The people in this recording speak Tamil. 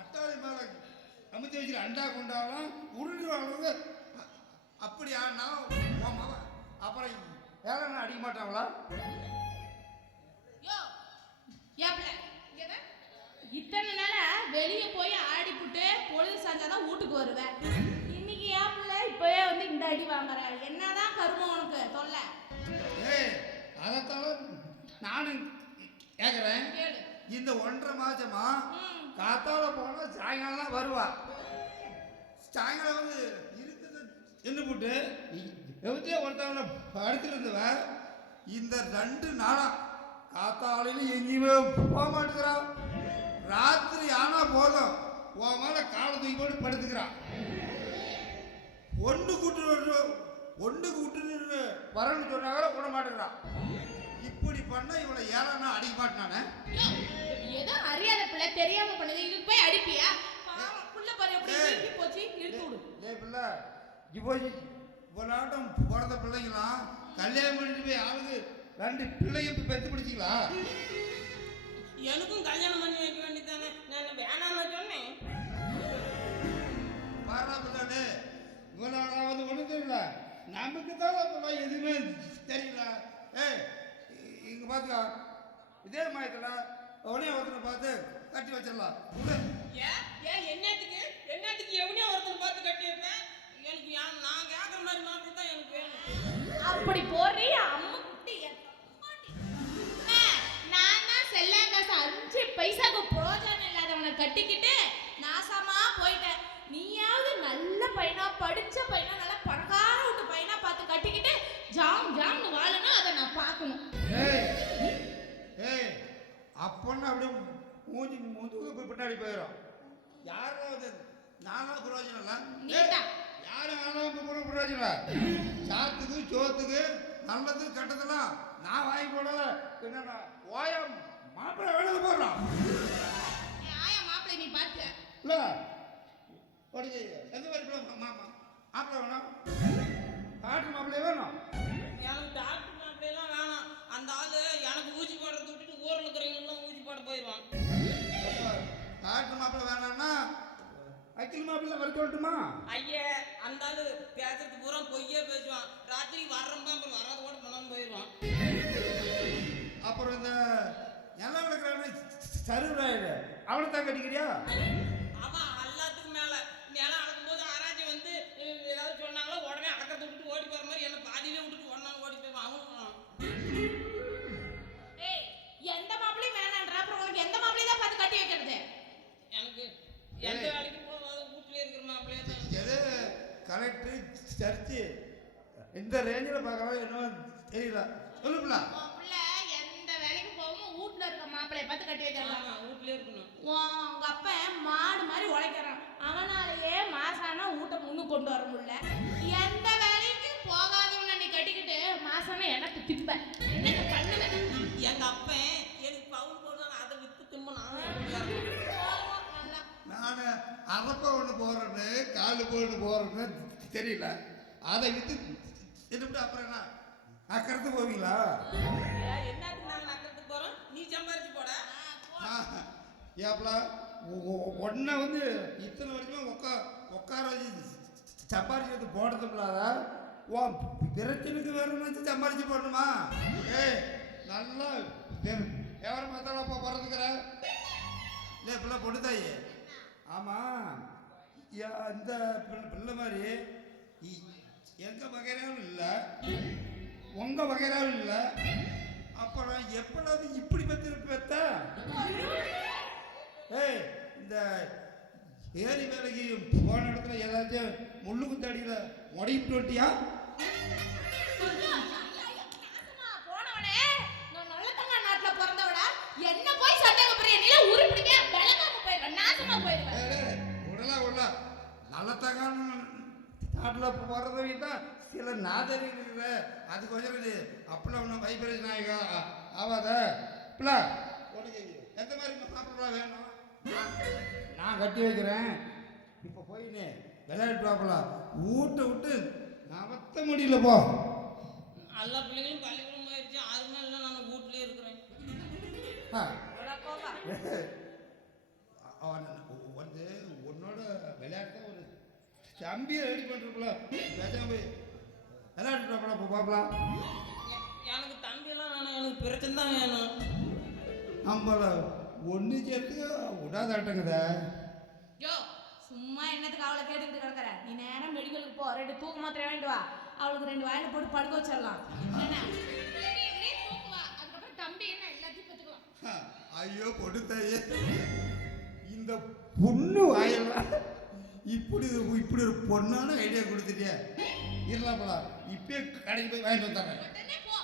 அட்டாளி மேல அமுத்தி வச்சு அண்டா கொண்டாலும் உருண்டுவாங்க. அப்படியா? நான் அப்புறம் வேலை அடிக்க மாட்டாங்களா? இத்தனை நாளா வெளியே போய் ஆடிப்புட்டு பொழுது சாஞ்சாதான் வீட்டுக்கு வருவேன். இன்னைக்கு ஏப்பிள்ள இப்பவே வந்து இந்த அடி வாங்குற. என்னதான் கருமம் உனக்கு தொல்லை? அதைத்தால நானும் கேக்குறேன். இந்த 1.5 மாசமா காத்தால போனா சாயங்காலம் தான் வருவா. சாயங்காலம் வந்து இருக்குது என்ன போட்டு எவ்வளோ ஒருத்தவங்க படுத்துட்டு இருந்தவ இந்த 2 நாளா காத்தாலையில எங்கேயுமே போக மாட்டேங்கிறான். ராத்திரி ஆனா போதும் உன் மேல காலை தூக்கி போட்டு படுத்துக்கிறான். ஒண்ணுக்கு விட்டு வரன்னு சொன்னாங்கள விட மாட்டேங்கிறான். இப்படி பண்ண இவளை ஏழனா அடிக்க மாட்டானே. ஏதோ அறியாத பிள்ளை தெரியாம பண்ணது இதுக்கு போய் அடிப்பியா? புள்ள பாரு எப்படி திருப்பி போச்சு இழுத்து விடு. பிள்ளை இவ்வளோட்டம் பிறந்த பிள்ளைங்களாம் கல்யாணம் பண்ணிட்டு போய் ஆளுக்கு 2 பிள்ளைங்க பெற்று பிடிச்சிங்களா? எனக்கும் கல்யாணம் பண்ணி வைக்க வேண்டியதானே. நான் வேணாம்னு சொன்னேன். பாராமதானே இவ்வளோ ஒன்றும் தெரியல. நமக்கு தான் அப்பெல்லாம் எதுவுமே தெரியல. இங்கே பார்த்துக்கா இதே மாயத்தில் உடனே ஒருத்தனை பார்த்து கட்டி வச்சிடலாம். என்னத்துக்கு எவனே ஒருத்தனை பார்த்து கட்டி வைப்பேன்? எனக்கு நான் கேட்குற மாதிரி மாப்பிள்ளை தான் எனக்கு வேணும். அப்படி போடுறீ அம்மா குட்டி. நான் தான் செல்ல காசு 5 பைசாக்கு பிரோஜனம் இல்லாதவனை கட்டிக்கிட்டு நாசமா போயிட்டேன். நீயாவது நல்ல பையனா படிச்ச பையனா நல்ல பணக்கார விட்டு பையனா பார்த்து கட்டிக்கிட்டு ஜாம்னு வாழணும். அதை நான் பார்க்கணும். அப்போன்னு அப்படியே முதுகு பின்னாடி போயிடும். யாராவது நானா பிரயோஜனம் இல்லை. யாரும் ஆனாலும் பிரயோஜனம். சாத்துக்கு சோத்துக்கு நல்லது கெட்டதெல்லாம் நான் வாங்கி போடல. என்னன்னா ஓயம் மாப்பிள்ளை வேணது போடுறான். மாப்பிள்ளை நீ பார்த்து இல்லை எந்த மாதிரி மாப்பிள்ளை வேணும்? டாக்டர் மாப்பிள்ளை வேணும். எனக்கு டாக்டர் மாப்பிள்ளையெல்லாம் வேணாம். அந்த ஆளு எனக்கு ஊசி போடுறத விட்டுட்டு ஊரில் இருக்கிறவங்களும் ஊசி போட போயிடுவான். டாக்டர் மாப்பிள்ளை வேணாம்னா அக்கில் மாப்பிள்ளை வர சொல்லட்டுமா? ஐயா அந்த ஆளு பேசுறது பூரா பொய்யே பேசுவான். ராத்திரி வர்றம்பா அப்புறம் வராத கூட பணம் போயிடுவான். அப்புறம் இந்த எல்லாம் விளக்குறாங்க சருவராயிடு அவனை தான் கட்டிக்கிறியா? அவன் எல்லாத்துக்கும் மேல அளக்கும்போது ஆராய்ச்சி வந்து ஏதாவது சொன்னாங்களோ உடனே அடக்கத்தை விட்டுட்டு ஓடி போற மாதிரி என்ன பாதியிலே விட்டுட்டு ஒன்னாலும் ஓடி போயிடுவான். அவனும் எந்த மாப்பிள்ளையும் வேணான்ற அப்புறம் உனக்கு எந்த மாப்பிள்ளையும் தான் பார்த்து கட்டி வைக்கிறது? எனக்கு எந்த வேலைக்கு போகாத வீட்டுல இருக்கிற மாப்பிள்ளையே தான். எது கலெக்டர் சர்ச்சு இந்த ரேஞ்சில் பார்க்கலாம் என்ன தெரியல. சொல்லுங்களா எந்த வேலைக்கு போகாம வீட்டுல இருக்க மாப்பிள்ளைய பார்த்து கட்டி வைக்கிறான். வீட்டுல இருக்கணும். உங்க அப்பா மாடு மாதிரி உழைக்கிறான். அவனாலேயே மாசானா வீட்டை முன்னு கொண்டு வர முடியல. எந்த வேலைக்கு போகாதவன நீ கட்டிக்கிட்டு மாசானா எனக்கு திப்ப என்ன பண்ணுவேன்? எங்க அப்பன் எனக்கு பவுன் போடுறாங்க. அதை வித்து திரும்ப நான் அரப்ப ஒன்று போடுறேன்னு காலு போட்டு போடுறேன்னு தெரியல. அதை வித்து தின்னுட்டு அப்புறம் என்ன அக்கறத்து போவீங்களா? என்னத்துக்கு நாங்கள் அக்கறத்துக்கு போகிறோம்? நீ சம்பாரிச்சு போட. ஏப்பலா ஒன்றை வந்து இத்தனை வருஷமா உட்கார வச்சு சம்பாரிச்சு போடுறதுக்குள்ளாத உன் பிரச்சனைக்கு வேணும்னு சம்பாரிச்சு போடணுமா? நல்லா எவரை பார்த்தாலும் அப்போ பிறந்துக்கிற இல்லை இப்பெல்லாம் பொண்ணு தாயி. ஆமாம் இந்த பிள்ளை மாதிரி எங்கள் வகைராவும் இல்லை உங்கள் வகைராவும் இல்லை. அப்புறம் எப்படாது இப்படி பெத்த இந்த ஏரி வேலைக்கு போன இடத்துல ஏதாச்சும் முள்ளு குத்தாடியில் உடையிட்டு வட்டியா? போனவனே நான் நல்லதங்க நாட்டுல பிறந்தவடா. என்ன போய் சந்தேகப்படுறிய? நீ உருப்பிடுங்க பலகாம போயிடுற நாசமா போயிடுவேன். உடலா நல்லதங்க நாட்டில் போகிறத விட்டா சில நாதரி இருக்குது. அது கொஞ்சம் அப்படிலாம் ஒன்றும் வைப்ரேஷன் ஆகிக்கா ஆகாத பிள்ளை. உனக்கு எந்த மாதிரி மாப்பிள்ளை வேணும்? நான் கட்டி வைக்கிறேன். இப்போ போயின்னு விளையாட்டு வாப்பலாம் வீட்டை விட்டு நவத்த முடியல. போ எல்லா பிள்ளைங்களும் பள்ளிக்கூடம் போயிடுச்சு. 6 நாள் நான் வீட்டிலே இருக்கிறேன். அவன் வந்து உன்னோட விளையாட்ட ஒரு தம்பியை ரெடி பண்ணுறப்பல பேசாம போய் விளையாட்டுப்பா இப்போ பார்க்கலாம். எனக்கு தம்பியெல்லாம் வேணும், எனக்கு பிரச்சனை தான் வேணும். நம்மள ஒன்று சேர்த்து விடாதாட்டங்குதா. யோ சும்மா என்னத்துக்கு அவளை கேட்டுக்கிட்டு கிடக்குற? நீ நேரம் மெடிக்கலுக்கு போ, 2 தூக்கு மாத்திரை வாங்கிட்டு வா, அவளுக்கு 2 வாயில போட்டு படுக்க வச்சிடலாம். என்ன தூக்குவா, அதுக்கப்புறம் தம்பி என்ன எல்லாத்தையும் பத்துக்குவான். ஐயோ கொடுத்தாயே, இந்த பொண்ணு வாயெல்லாம் இப்படி இப்படி ஒரு பொண்ணான ஐடியா கொடுத்துட்டியா? இருலாப்பலா இப்பயே கடைக்கு போய் வாங்கிட்டு வந்துடுறேன். உடனே போ.